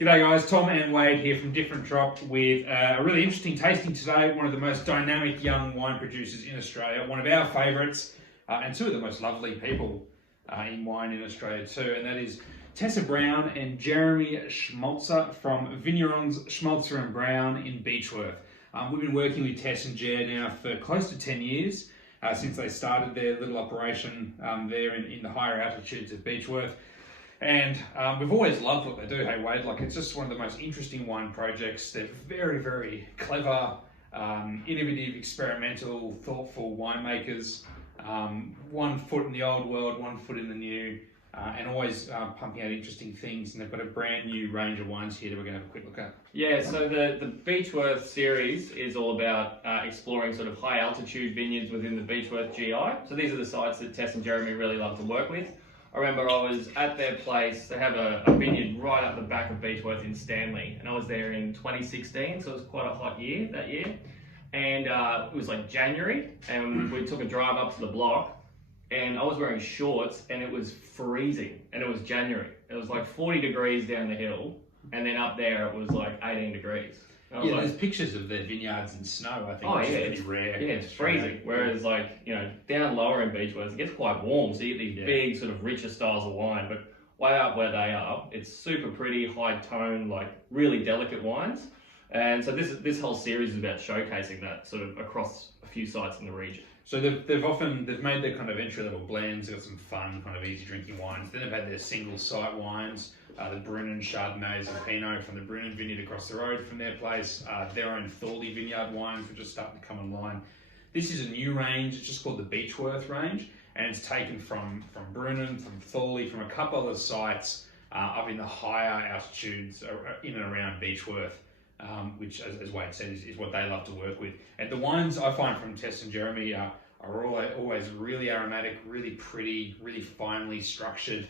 G'day guys, Tom and Wade here from Different Drop with a really interesting tasting today. One of the most dynamic young wine producers in Australia, one of our favourites, and two of the most lovely people in wine in Australia too, and that is Tessa Brown and Jeremy Schmolzer from Vignerons Schmolzer Brown in Beechworth. We've been working with Tess and Jer now for close to 10 years, since they started their little operation there in the higher altitudes of Beechworth. And we've always loved what they do, hey Wade, like it's just one of the most interesting wine projects. They're very, very clever, innovative, experimental, thoughtful winemakers. 1 foot in the old world, 1 foot in the new, and always pumping out interesting things. And they've got a brand new range of wines here that we're going to have a quick look at. Yeah, so the Beechworth series is all about exploring sort of high altitude vineyards within the Beechworth GI. So these are the sites that Tess and Jeremy really love to work with. I remember I was at their place. They have a vineyard right up the back of Beechworth in Stanley, and I was there in 2016, so it was quite a hot year that year. And it was like January, and we took a drive up to the block, and I was wearing shorts, and it was freezing, and it was January. It was like 40 degrees down the hill, and then up there it was like 18 degrees. Yeah, there's pictures of their vineyards in snow, I think, which is it's pretty rare. Yeah, it's freezing. Whereas, like, you know, down lower in Beechworth, it gets quite warm, so you get these big, sort of richer styles of wine. But way up where they are, it's super pretty, high tone, like really delicate wines. And so this whole series is about showcasing that sort of across a few sites in the region. So they've made their kind of entry level blends. They've got some fun, kind of easy drinking wines. Then they've had their single site wines, the Vignerons Chardonnays and Pinot from the Vignerons vineyard across the road from their place. Their own Thorley vineyard wines, which are starting to come online. This is a new range. It's just called the Beechworth range, and it's taken from Vignerons, from Thorley, from a couple other sites up in the higher altitudes in and around Beechworth. Which, as Wade said, is what they love to work with. And the wines I find from Tess and Jeremy are always really aromatic, really pretty, really finely structured.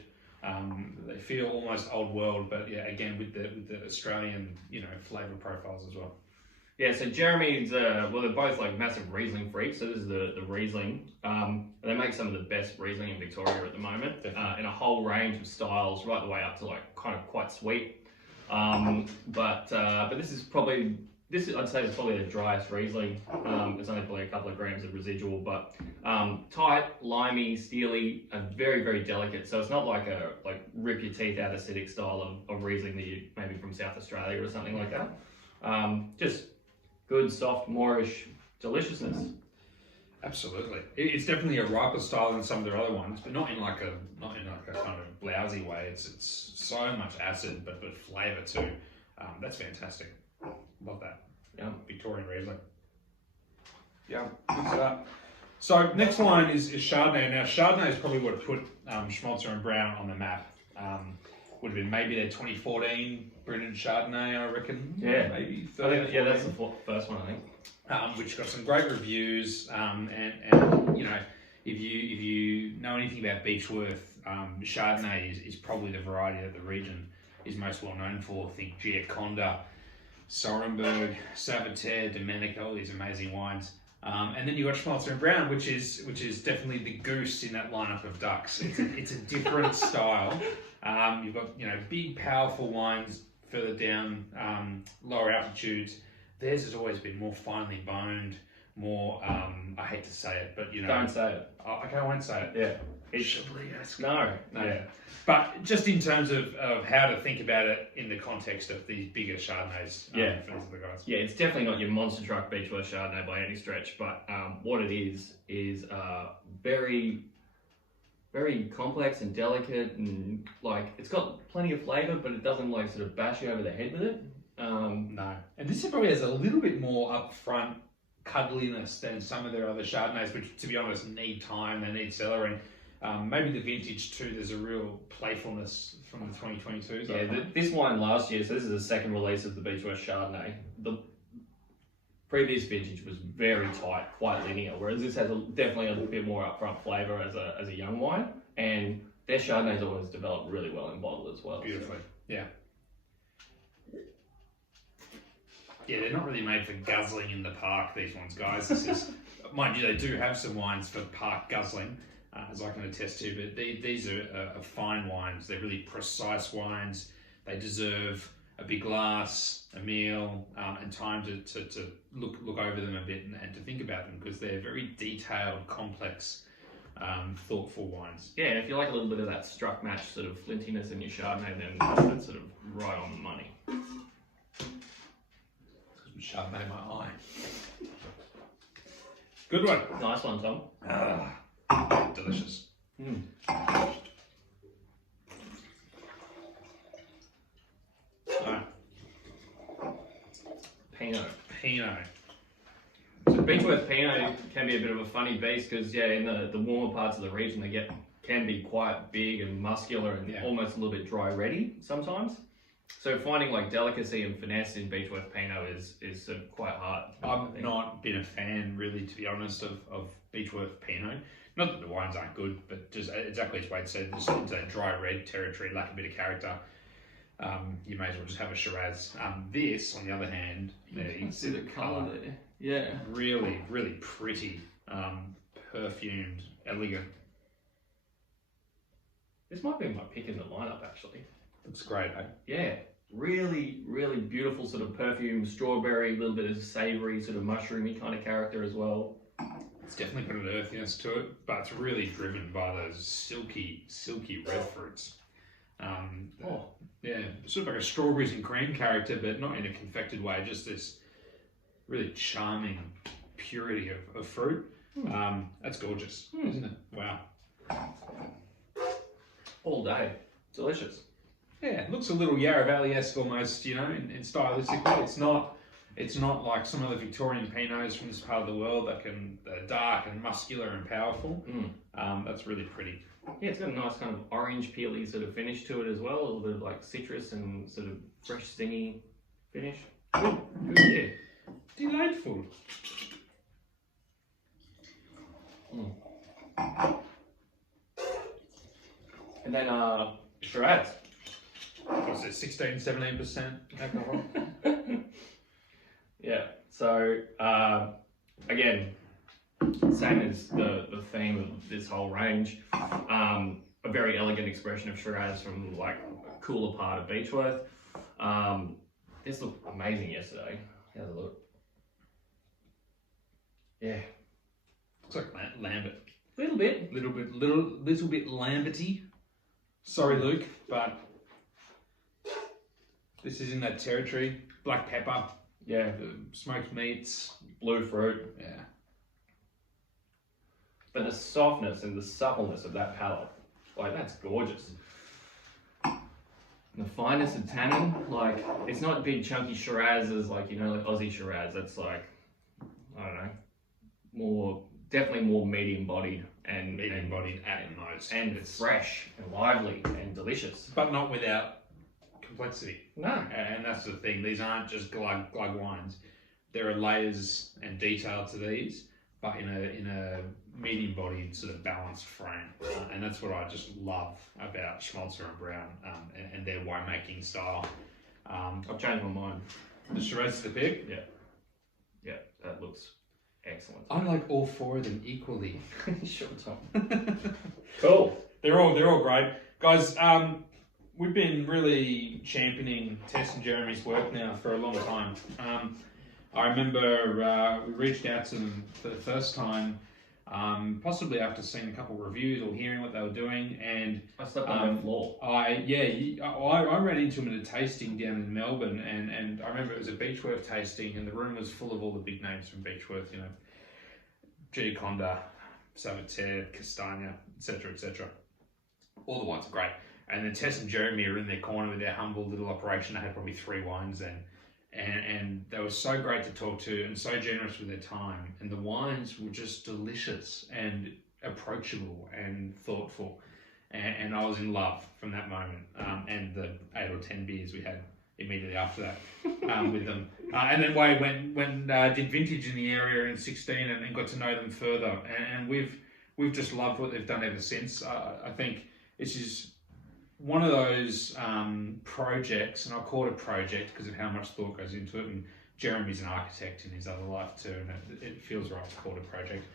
They feel almost old world, but yeah, again with the Australian, flavour profiles as well. Yeah, so Jeremy's, well, they're both like massive Riesling freaks. So this is the Riesling. They make some of the best Riesling in Victoria at the moment, in a whole range of styles, right the way up to like kind of quite sweet. But this is probably, I'd say it's probably the driest Riesling. It's only probably a couple of grams of residual, but tight, limey, steely, and very, very delicate. So it's not like a rip your teeth out acidic style of Riesling that you maybe from South Australia or something like that. Just good, soft, moorish deliciousness. Absolutely, it's definitely a riper style than some of their other ones, but not in like a kind of blousy way. It's so much acid, but flavour too. That's fantastic. Love that. Yeah, Victorian Riesling. Yeah, good stuff. So next wine is Chardonnay. Now Chardonnay is probably what put Schmolzer Brown on the map. Would have been maybe their 2014 Vignerons Chardonnay, I reckon. Yeah, maybe. Yeah, that's the first one, I think. Which got some great reviews, and if you know anything about Beechworth, Chardonnay is probably the variety that the region is most well known for. Think Giaconda, Sorenberg, Sabater, Domenico, all these amazing wines. And then you've got Schmolzer Brown, which is definitely the goose in that lineup of ducks. It's a different style. You've got big, powerful wines further down, lower altitudes. Theirs has always been more finely boned, more, I hate to say it, but Don't say it. Oh, okay, I won't say it. Yeah. No. Yeah. But just in terms of how to think about it in the context of these bigger Chardonnays for these other guys. Yeah, it's definitely not your monster truck Beechworth Chardonnay by any stretch, but what it is very, very complex and delicate, and like it's got plenty of flavour, but it doesn't like sort of bash you over the head with it. No. And this probably has a little bit more upfront cuddliness than some of their other Chardonnays, which to be honest need time, they need cellaring. Maybe the vintage too, there's a real playfulness from the 2022s. Yeah, this wine last year, so this is the second release of the Beechworth Chardonnay. The previous vintage was very tight, quite linear, whereas this has definitely a little bit more upfront flavour as a young wine, and their Chardonnays always develop really well in bottle as well. Beautifully, yeah. Yeah, they're not really made for guzzling in the park, these ones, guys. This is, mind you, they do have some wines for park guzzling, as I can attest to, but these are fine wines. They're really precise wines. They deserve a big glass, a meal, and time to look over them a bit and to think about them, because they're very detailed, complex, thoughtful wines. Yeah, and if you like a little bit of that struck match sort of flintiness in your Chardonnay, then that's sort of right on the money. Chardonnay in my eye. Good one. Nice one, Tom. Delicious. Mm. Right. Pinot. So So Beechworth Pinot can be a bit of a funny beast because, yeah, in the warmer parts of the region, can be quite big and muscular and almost a little bit dry ready sometimes. So finding like delicacy and finesse in Beechworth Pinot is sort of quite hard. I've not been a fan, really, to be honest, of Beechworth Pinot. Not that the wines aren't good, but just exactly as Wade said, just into that dry red territory, lack a bit of character. You may as well just have a Shiraz. This, on the other hand, you can see the colour there. Yeah. Really, really pretty, perfumed, elegant. This might be my pick in the lineup, actually. Looks great, eh? Yeah. Really, really beautiful sort of perfume, strawberry, a little bit of savoury, sort of mushroomy kind of character as well. It's definitely got an earthiness to it, but it's really driven by those silky red fruits. Yeah, sort of like a strawberries and cream character, but not in a confected way, just this really charming purity of fruit. That's gorgeous, isn't it? Wow. All day. Delicious. Yeah, it looks a little Yarra Valley-esque almost, you know, in stylistically. It's not like some of the Victorian Pinots from this part of the world that are dark and muscular and powerful. That's really pretty. Yeah, it's got a nice kind of orange peely sort of finish to it as well. A little bit of like citrus and sort of fresh stingy finish. Good year. Delightful. And then Shiraz. What's it, 16-17% alcohol? Yeah, so again, same as the theme of this whole range, a very elegant expression of Shiraz from like a cooler part of Beechworth. This looked amazing yesterday. How's it look? Yeah. Looks like Lambert. Little bit Lamberty. Sorry, Luke, but this is in that territory. Black pepper. Yeah. Smoked meats. Blue fruit. Yeah. But the softness and the suppleness of that palate, like that's gorgeous. The fineness of tannin, like it's not big chunky Shirazes like, you know, like Aussie Shiraz. That's like, I don't know, definitely more medium bodied and at most. And it's fresh and lively and delicious. But not without complexity. No. And that's the thing. These aren't just glug wines. There are layers and detail to these, but in a medium-bodied sort of balanced frame. And that's what I just love about Schmolzer and Brown and their winemaking style. I've changed my mind. The Shiraz is the pick? Yeah, that looks excellent. I like all four of them equally. Sure, Tom. Cool. They're all great. Guys, we've been really championing Tess and Jeremy's work now for a long time. I remember we reached out to them for the first time, possibly after seeing a couple of reviews or hearing what they were doing, and I slept on the floor. I ran into them at a tasting down in Melbourne, and I remember it was a Beechworth tasting, and the room was full of all the big names from Beechworth, you know, G. Conda, Saviteur, Castagna, etc. All the wines are great. And then Tess and Jeremy are in their corner with their humble little operation. They had probably 3 wines then. And they were so great to talk to and so generous with their time. And the wines were just delicious and approachable and thoughtful. And I was in love from that moment. And the 8 or 10 beers we had immediately after that with them. And then Wade did vintage in the area in 16 and got to know them further. And we've just loved what they've done ever since. I think it's just one of those projects, and I call it a project because of how much thought goes into it, and Jeremy's an architect in his other life too, and it feels right to call it a project.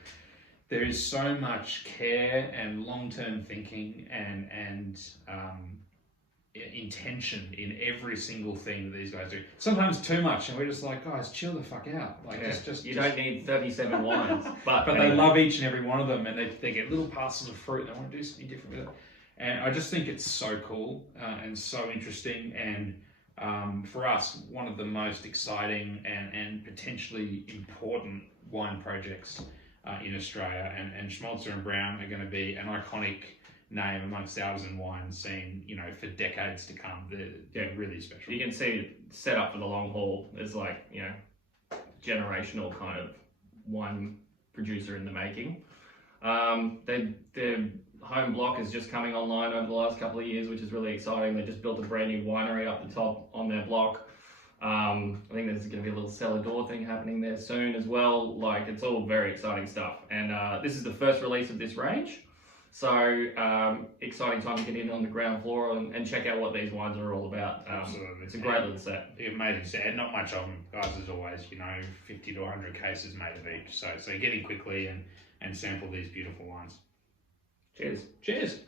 There is so much care and long-term thinking and intention in every single thing that these guys do. Sometimes too much, and we're just like, guys, chill the fuck out. Like, you don't need 37 wines. But they love each and every one of them, and they get little parcels of fruit. They want to do something different with it. And I just think it's so cool and so interesting. And for us, one of the most exciting and potentially important wine projects in Australia. And Schmolzer Brown are going to be an iconic name amongst the artisan wine scene, you know, for decades to come. They're really special. You can see it set up for the long haul. It's like, you know, generational kind of wine producer in the making. Their home block is just coming online over the last couple of years, which is really exciting. They just built a brand new winery up the top on their block. I think there's going to be a little cellar door thing happening there soon as well. Like, it's all very exciting stuff. And this is the first release of this range. So exciting time to get in on the ground floor and check out what these wines are all about. Absolutely. It's a great little set. Amazing set. And not much of them, guys, as always, you know, 50 to 100 cases made of each. So get in quickly and sample these beautiful wines. Cheers. Cheers.